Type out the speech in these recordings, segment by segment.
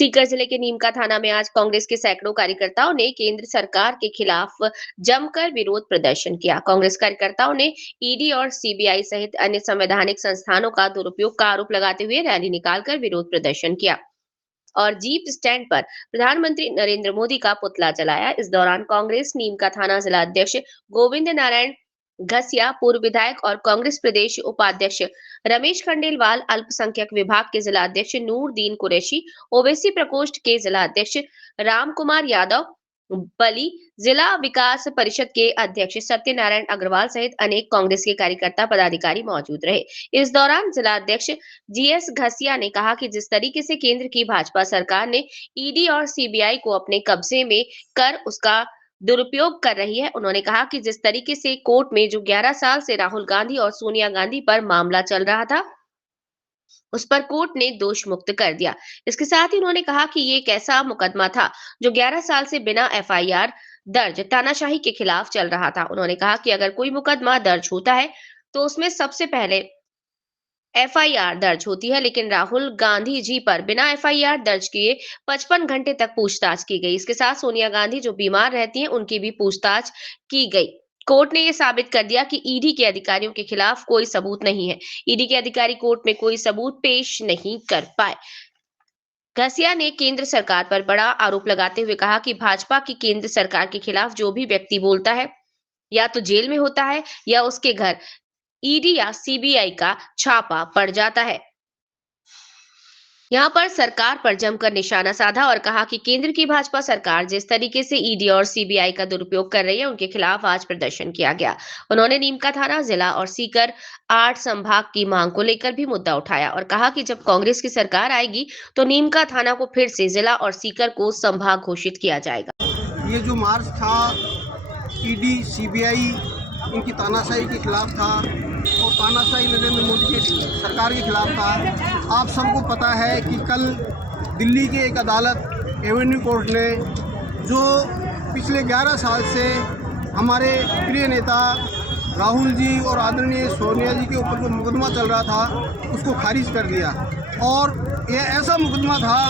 सीकर जिले के नीमका थाना में आज कांग्रेस के सैकड़ों कार्यकर्ताओं ने केंद्र सरकार के खिलाफ जमकर विरोध प्रदर्शन किया। कांग्रेस कार्यकर्ताओं ने ईडी और सीबीआई सहित अन्य संवैधानिक संस्थानों का दुरुपयोग का आरोप लगाते हुए रैली निकालकर विरोध प्रदर्शन किया और जीप स्टैंड पर प्रधानमंत्री नरेंद्र मोदी का पुतला जलाया। इस दौरान कांग्रेस नीमका थाना जिला अध्यक्ष गोविंद नारायण घसिया, पूर्व विधायक और कांग्रेस प्रदेश उपाध्यक्ष रमेश खंडेलवाल, अल्पसंख्यक विभाग के जिला अध्यक्ष नूरदीन कुरैशी, ओवैसी प्रकोष्ठ के जिला अध्यक्ष राम कुमार यादव, बली जिला विकास परिषद के अध्यक्ष सत्यनारायण अग्रवाल सहित अनेक कांग्रेस के कार्यकर्ता पदाधिकारी मौजूद रहे। इस दौरान जिला अध्यक्ष जीएस घसिया ने कहा कि जिस तरीके से केंद्र की भाजपा सरकार ने ईडी और सीबीआई को अपने कब्जे में कर उसका दुरुपयोग कर रही है। उन्होंने कहा कि जिस तरीके से कोर्ट में जो 11 साल से राहुल गांधी और सोनिया गांधी पर मामला चल रहा था, उस पर कोर्ट ने दोष मुक्त कर दिया। इसके साथ ही उन्होंने कहा कि ये एक ऐसा मुकदमा था जो 11 साल से बिना एफआईआर दर्ज तानाशाही के खिलाफ चल रहा था। उन्होंने कहा कि अगर कोई मुकदमा दर्ज होता है तो उसमें सबसे पहले एफआईआर दर्ज होती है, लेकिन राहुल गांधी जी पर बिना एफआईआर दर्ज किए 55 घंटे तक पूछताछ की गई। इसके साथ सोनिया गांधी जो बीमार रहती हैं, उनकी भी पूछताछ की गई। कोर्ट ने यह साबित कर दिया कि ईडी के अधिकारियों के खिलाफ कोई सबूत नहीं है। ईडी के अधिकारी कोर्ट में कोई सबूत पेश नहीं कर पाए। घसिया ने केंद्र सरकार पर बड़ा आरोप लगाते हुए कहा कि भाजपा की केंद्र सरकार के खिलाफ जो भी व्यक्ति बोलता है या तो जेल में होता है या उसके घर ईडी या सीबीआई का छापा पड़ जाता है। यहाँ पर सरकार पर जमकर निशाना साधा और कहा कि केंद्र की भाजपा सरकार जिस तरीके से ईडी और सीबीआई का दुरुपयोग कर रही है, उनके खिलाफ आज प्रदर्शन किया गया। उन्होंने नीमका थाना, जिला और सीकर 8 संभाग की मांग को लेकर भी मुद्दा उठाया और कहा कि जब कांग्रेस की सरकार आएगी तो नीमका थाना को फिर से जिला और सीकर को संभाग घोषित किया जाएगा। ये जो मार्च था ईडी सीबीआई इनकी तानाशाही के खिलाफ था और तानाशाही नरेंद्र मोदी की सरकार के खिलाफ था। आप सबको पता है कि कल दिल्ली की एक अदालत एवेन्यू कोर्ट ने जो पिछले 11 साल से हमारे प्रिय नेता राहुल जी और आदरणीय सोनिया जी के ऊपर जो मुकदमा चल रहा था उसको खारिज कर दिया। और ये ऐसा मुकदमा था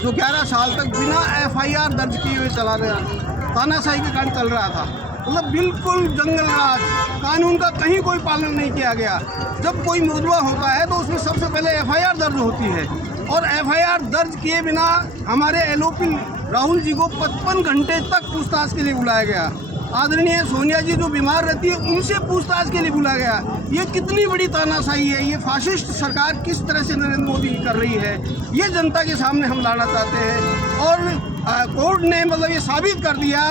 जो 11 साल तक बिना एफआईआर दर्ज किए हुए चला रहा, तानाशाही के कारण चल रहा था। मतलब बिल्कुल जंगल राज, कानून का कहीं कोई पालन नहीं किया गया। जब कोई मुकदमा होता है तो उसमें सबसे पहले एफआईआर दर्ज होती है और एफआईआर दर्ज किए बिना हमारे एलओपी राहुल जी को 55 घंटे तक पूछताछ के लिए बुलाया गया। आदरणीय सोनिया जी जो बीमार रहती है उनसे पूछताछ के लिए बुलाया गया। ये कितनी बड़ी तानाशाही है, ये फाशिस्ट सरकार किस तरह से नरेंद्र मोदी की कर रही है, ये जनता के सामने हम लाना चाहते हैं। और कोर्ट ने मतलब ये साबित कर दिया,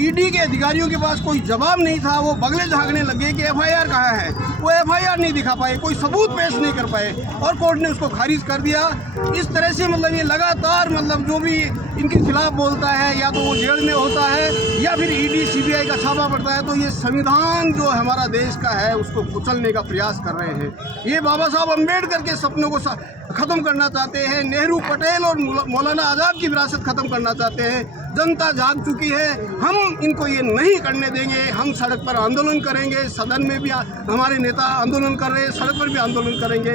ईडी के अधिकारियों के पास कोई जवाब नहीं था। वो बगले झाँकने लगे कि एफआईआर कहाँ है, वो एफआईआर नहीं दिखा पाए, कोई सबूत पेश नहीं कर पाए और कोर्ट ने उसको खारिज कर दिया। इस तरह से मतलब ये लगातार मतलब जो भी इनके खिलाफ बोलता है या तो वो जेल में होता है या फिर ईडी सीबीआई का छापा पड़ता है, तो ये संविधान जो हमारा देश का है उसको कुचलने का प्रयास कर रहे हैं। ये बाबा साहब अम्बेडकर के सपनों को ख़त्म करना चाहते हैं, नेहरू, पटेल और मौलाना आज़ाद की विरासत ख़त्म करना चाहते हैं। जनता जाग चुकी है, हम इनको ये नहीं करने देंगे। हम सड़क पर आंदोलन करेंगे, सदन में भी हमारे नेता आंदोलन कर रहे हैं, सड़क पर भी आंदोलन करेंगे।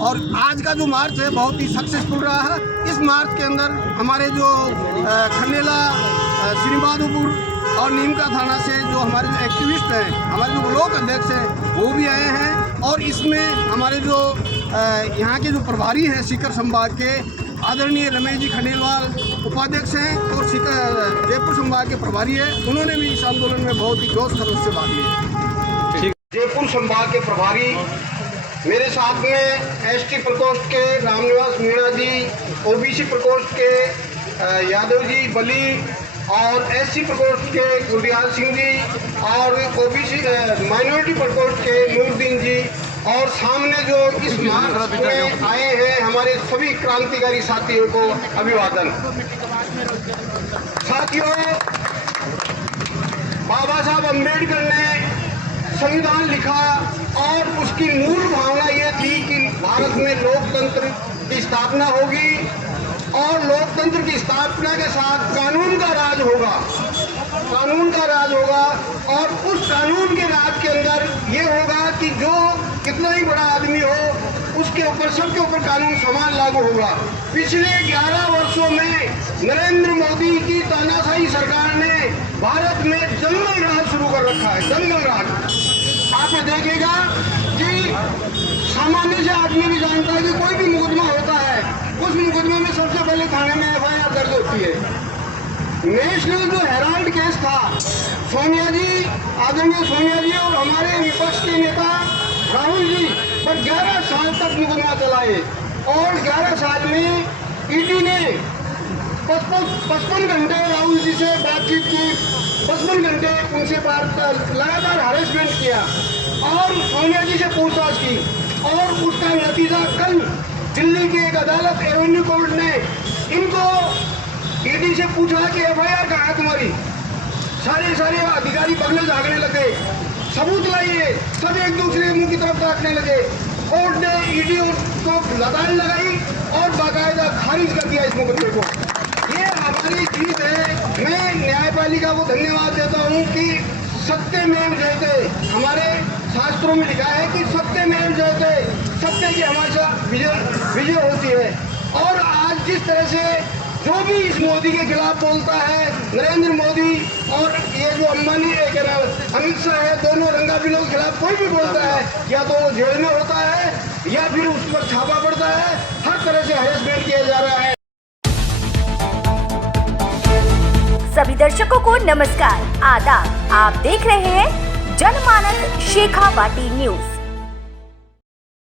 और आज का जो मार्च है बहुत ही सक्सेसफुल रहा है। इस मार्च के अंदर हमारे जो खंडेला, श्रीमाधोपुर और नीमका थाना से जो हमारे जो एक्टिविस्ट हैं, हमारे जो ब्लॉक अध्यक्ष हैं वो भी आए हैं। और इसमें हमारे जो यहाँ के जो प्रभारी हैं सीकर संभाग के आदरणीय रमेश जी खंडेलवाल उपाध्यक्ष हैं और जयपुर संभाग के प्रभारी हैं, उन्होंने भी इस आंदोलन में बहुत ही जोश खरोश से भाग लिया। जयपुर संभाग के प्रभारी मेरे साथ में एसटी प्रकोष्ठ के रामनिवास मीणा जी, ओबीसी प्रकोष्ठ के यादव जी बली और एससी प्रकोष्ठ के गुरदयाल सिंह जी और ओबीसी माइनॉरिटी प्रकोष्ठ के नूरदीन जी और सामने जो इस मार्च में आए हैं हमारे सभी क्रांतिकारी साथियों को अभिवादन। साथियों, बाबा साहब अम्बेडकर ने संविधान लिखा और उसकी मूल भावना ये थी कि भारत में लोकतंत्र की स्थापना होगी और लोकतंत्र की स्थापना के साथ कानून का राज होगा, कानून का राज होगा। और उस कानून के राज के अंदर ये होगा कि जो कितना ही बड़ा आदमी हो उसके ऊपर सबके ऊपर कानून समान लागू होगा। पिछले 11 वर्षों में नरेंद्र मोदी की तानाशाही सरकार ने भारत में जंगल राज शुरू कर रखा है, जंगल राज। आपने देखेगा कि सामान्य से आदमी भी जानता है कि कोई भी मुकदमा होता है, उस मुकदमे में सबसे पहले थाने में FIR दर्ज होती है। नेशनल जो हेराल्ड केस था, सोनिया जी, आदरणीय सोनिया जी और हमारे विपक्ष के नेता राहुल जी पर 11 साल तक मुकदमा चलाए और 11 साल में ईडी ने 55 घंटे राहुल जी से बातचीत की, 55 घंटे उनसे लगातार हरेसमेंट किया और सोनिया जी से पूछताछ की और उसका नतीजा कल दिल्ली की एक अदालत एवेन्यू कोर्ट ने इनको ईडी से पूछा कि FIR कहाँ है तुम्हारी। सारे अधिकारी पगले झागने लगे, सबूत लाइए, सब एक दूसरे के मुंह की तरफ ताकने लगे। कोर्ट ने ईडी को लगाम लगाई और बाकायदा खारिज कर दिया इस मुकदमे को। ये हमारी जीत है। मैं न्यायपालिका को धन्यवाद देता हूँ कि सत्यमेव जयते, हमारे शास्त्रों में लिखा है कि सत्यमेव जयते, सत्य की हमेशा विजय होती है। और आज जिस तरह से जो भी इस मोदी के खिलाफ बोलता है, नरेंद्र मोदी और ये जो अंबानी अमित शाह है, दोनों रंगाबिलों के खिलाफ कोई भी बोलता है, या तो वो जेल में होता है या फिर उस पर छापा पड़ता है, हर तरह से हरेसमेंट किया जा रहा है। सभी दर्शकों को नमस्कार, आदाब। आप देख रहे हैं जनमानस शेखावाटी न्यूज।